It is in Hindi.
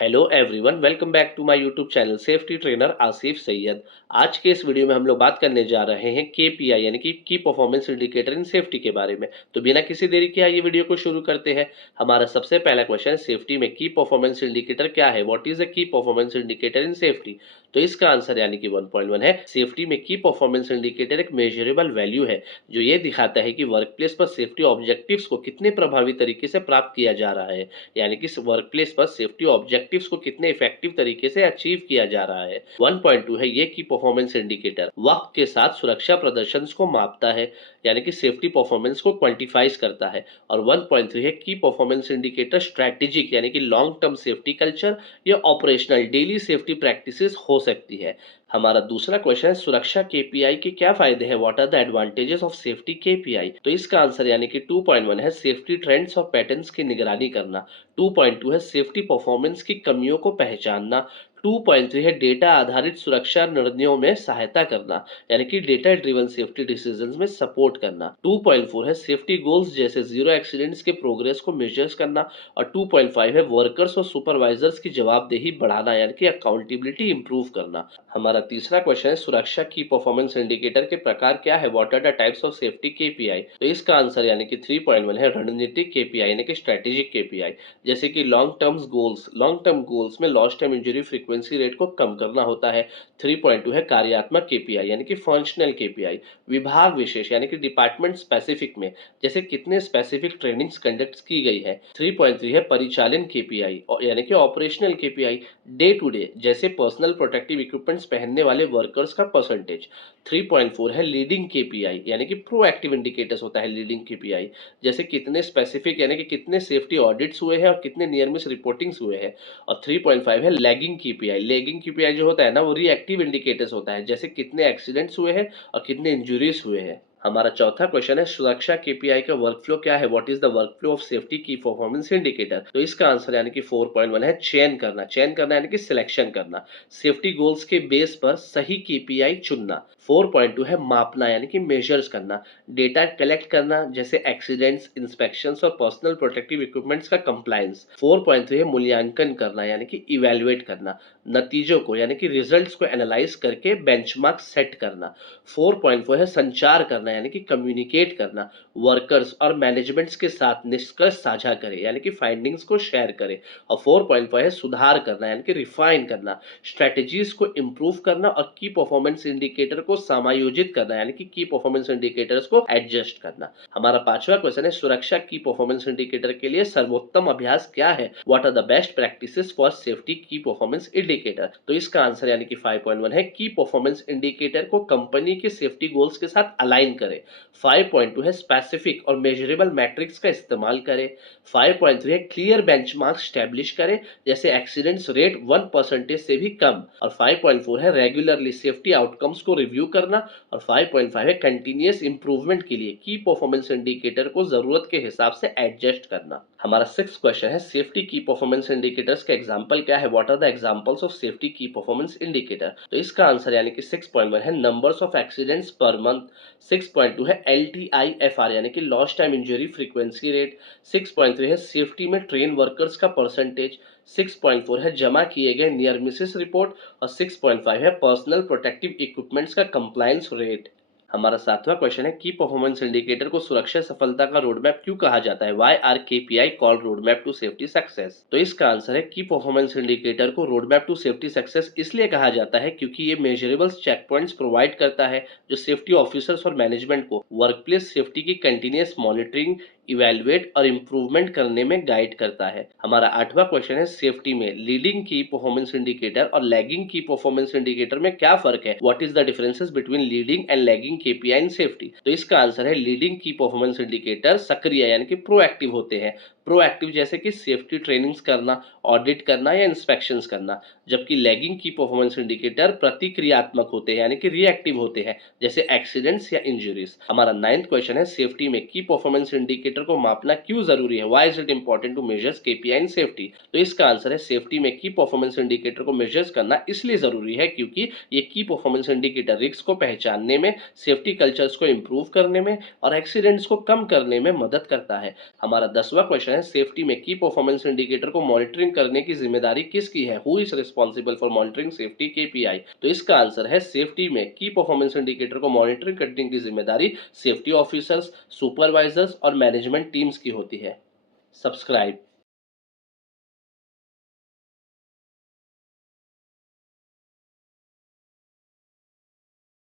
Hello everyone, welcome back to my YouTube channel safety trainer Asif Sayyed. आज के इस वीडियो में हम लोग बात करने जा रहे हैं केपीआई यानी कि की परफॉर्मेंस इंडिकेटर इन सेफ्टी के बारे में। तो बिना किसी देरी के आइए वीडियो को शुरू करते हैं। हमारा सबसे पहला क्वेश्चन है, सेफ्टी में की परफॉर्मेंस इंडिकेटर क्या है? What is the key performance indicator in safety? तो इसका आंसर यानी कि 1.1 है, सेफ्टी में की परफॉर्मेंस इंडिकेटर एक मेजरेबल वैल्यू है जो ये दिखाता है कि वर्कप्लेस पर सेफ्टी ऑब्जेक्टिव्स को कितने प्रभावी तरीके से प्राप्त किया जा रहा है। यानी कि वर्क प्लेस पर सेफ्टी ऑब्जेक्टिव्स को कितने इफेक्टिव तरीके से अचीव किया जा रहा है। 1.2 है ये की परफॉर्मेंस इंडिकेटर वक्त के साथ सुरक्षा प्रदर्शन को मापता है, यानी कि सेफ्टी परफॉर्मेंस को क्वांटिफाइज करता है। और 1.3 है की परफॉर्मेंस इंडिकेटर स्ट्रैटेजिक यानी कि लॉन्ग टर्म सेफ्टी कल्चर या ऑपरेशनल डेली सेफ्टी प्रैक्टिसेस हो सकती है। हमारा दूसरा क्वेश्चन है, सुरक्षा केपीआई के क्या फायदे हैं? What are the advantages of safety KPI? तो इसका आंसर यानी कि 2.1 है, सेफ्टी ट्रेंड्स और पैटर्न्स की निगरानी करना। 2.2 है, सेफ्टी परफॉर्मेंस की कमियों को पहचानना। 2.3 है, डेटा आधारित सुरक्षा निर्णयों में सहायता करना, यानी कि डेटा ड्रिवन सेफ्टी डिसीजंस में सपोर्ट करना। 2.4 है, सेफ्टी गोल्स जैसे जीरो एक्सीडेंट्स के प्रोग्रेस को मेजर्स करना। और 2.5 है, वर्कर्स और सुपरवाइजर्स की जवाबदेही बढ़ाना, यानी कि अकाउंटेबिलिटी इंप्रूव करना। हमारा तीसरा क्वेश्चन है, सुरक्षा की परफॉर्मेंस इंडिकेटर के प्रकार क्या है? What are the types of safety KPI? तो इसका आंसर यानी कि 3.1 है, रणनीतिक केपीआई यानी कि स्ट्रेटेजिक केपीआई, जैसे कि लॉन्ग टर्म गोल्स में lost time injury frequency rate को कम करना होता है। 3.2 है, कार्यात्मक केपीआई यानी कि फंक्शनल केपीआई, विभाग विशेष यानी कि डिपार्टमेंट स्पेसिफिक में, जैसे कितने स्पेसिफिक ट्रेनिंग्स कंडक्ट की गई है। 3.3 है, परिचालन केपीआई यानी कि operational KPI, day to day, जैसे पर्सनल प्रोटेक्टिव इक्विपमेंट्स पहनने वाले वर्कर्स का परसेंटेज। 3.4 है, लीडिंग केपीआई यानी कि प्रोएक्टिव इंडिकेटर्स होता है लीडिंग केपीआई, जैसे कितने स्पेसिफिक यानी कि कितने सेफ्टी ऑडिट्स हुए हैं और कितने नियर मिस रिपोर्टिंग्स हुए हैं। और 3.5 है, लैगिंग केपीआई जो होता है ना, वो रिएक्टिव इंडिकेटर्स होता है, जैसे कितने एक्सीडेंट्स हुए हैं और कितने इंजुरीज हुए हैं। हमारा चौथा क्वेश्चन है, सुरक्षा केपीआई का वर्कफ्लो क्या है? What is the workflow of safety key performance indicator? तो इसका आंसर यानी कि 4.1 है, चयन करना यानी कि सिलेक्शन करना, सेफ्टी गोल्स के बेस पर सही केपीआई चुनना। 4.2 है, मापना यानी कि मेजर्स करना, डेटा कलेक्ट करना, जैसे एक्सीडेंट्स, इंस्पेक्शंस और पर्सनल प्रोटेक्टिव इक्विपमेंट्स का कंप्लायंस। 4.3 है, मूल्यांकन करना यानी कि इवैल्यूएट करना, नतीजों को यानी कि रिजल्ट्स को एनालाइज करके बेंचमार्क सेट करना। 4.4 है, संचार करना यानी कि कम्युनिकेट करना, वर्कर्स और मैनेजमेंट्स के साथ निष्कर्ष साझा करें यानी कि फाइंडिंग्स को शेयर करें। और 4.5 है, सुधार करना यानी कि रिफाइन करना, स्ट्रेटजीज को इम्प्रूव करना और की परफॉर्मेंस इंडिकेटर को समायोजित करना यानी कि की परफॉर्मेंस इंडिकेटर्स को एडजस्ट करना। हमारा पांचवा क्वेश्चन है, सुरक्षा की परफॉर्मेंस इंडिकेटर के लिए सर्वोत्तम अभ्यास क्या है? What are the best practices for safety key performance indicator? तो इसका आंसर यानी कि 5.1 है, की परफॉर्मेंस इंडिकेटर को कंपनी के सेफ्टी गोल्स के साथ अलाइन करें। 5.2 है, स्पेसिफिक और मेजरेबल मैट्रिक्स का इस्तेमाल करें। 5.3 है, क्लियर बेंचमार्क स्टैब्लिश करें, जैसे एक्सीडेंट्स रेट 1% से भी कम। और 5.4 है, रेगुलरली सेफ्टी आउटकम्स को रिव्यू करना। और 5.5 है, कंटिन्यूअस इंप्रूवमेंट के लिए की परफॉर्मेंस इंडिकेटर को जरूरत के हिसाब से एडजस्ट करना। हमारा सिक्स क्वेश्चन है, सेफ्टी की परफॉर्मेंस इंडिकेटर्स का एग्जांपल क्या है? What are the examples of safety key performance indicator? तो इसका आंसर यानी कि 6.1 है, numbers of accidents per month. 6.2 है, LTIFR यानी कि lost time injury frequency rate. 6.3 है, सेफ्टी में ट्रेन वर्कर्स का परसेंटेज। 6.4 है, जमा किए गए नियर मिसेस रिपोर्ट। और 6.5 है, पर्सनल प्रोटेक्टिव इक्विपमेंट्स का कंप्लायंस रेट। हमारा सातवां क्वेश्चन है, की परफॉर्मेंस इंडिकेटर को सुरक्षा सफलता का रोडमैप क्यों कहा जाता है? Why are KPI called roadmap to safety success? तो इसका आंसर है, की परफॉर्मेंस इंडिकेटर को रोडमैप टू सेफ्टी सक्सेस इसलिए कहा जाता है क्योंकि ये मेजरेबल चेक पॉइंट्स प्रोवाइड करता है जो सेफ्टी ऑफिसर्स और मैनेजमेंट को वर्कप्लेस सेफ्टी की कंटिन्यूअस मॉनिटरिंग, इवैल्यूएट और इंप्रूवमेंट करने में गाइड करता है। हमारा आठवां क्वेश्चन है, सेफ्टी में लीडिंग की परफॉर्मेंस इंडिकेटर और लैगिंग की परफॉर्मेंस इंडिकेटर में क्या फर्क है? What is the differences between leading and lagging KPI in safety? तो इसका आंसर है, लीडिंग की परफॉर्मेंस इंडिकेटर सक्रिय यानी कि प्रोएक्टिव होते हैं, प्रोएक्टिव जैसे कि सेफ्टी ट्रेनिंग्स करना, ऑडिट करना या इंस्पेक्शंस करना। जबकि लैगिंग की परफॉर्मेंस इंडिकेटर प्रतिक्रियात्मक होते हैं यानी कि रिएक्टिव होते हैं, जैसे एक्सीडेंट्स या इंजरीज। हमारा नाइन्थ क्वेश्चन है, सेफ्टी में की परफॉर्मेंस इंडिकेटर को मापना क्यों जरूरी है? Why is it important to measures KPI in safety? तो इसका आंसर है, सेफ्टी में की परफॉर्मेंस इंडिकेटर को मेजर्स करना इसलिए जरूरी है क्योंकि ये की परफॉर्मेंस इंडिकेटर रिस्क को पहचानने में, सेफ्टी कल्चर्स को इंप्रूव करने में और एक्सीडेंट्स को कम करने में मदद करता है। हमारा 10वां क्वेश्चन है, है सेफ्टी में की परफॉर्मेंस इंडिकेटर को मॉनिटरिंग करने की जिम्मेदारी किसकी है? Who is responsible for monitoring safety KPI? तो इसका आंसर है सेफ्टी में की परफॉर्मेंस इंडिकेटर को मॉनिटरिंग करने की जिम्मेदारी सेफ्टी ऑफिसर्स, सुपरवाइजर्स और मैनेजमेंट टीम्स की होती है। सब्सक्राइब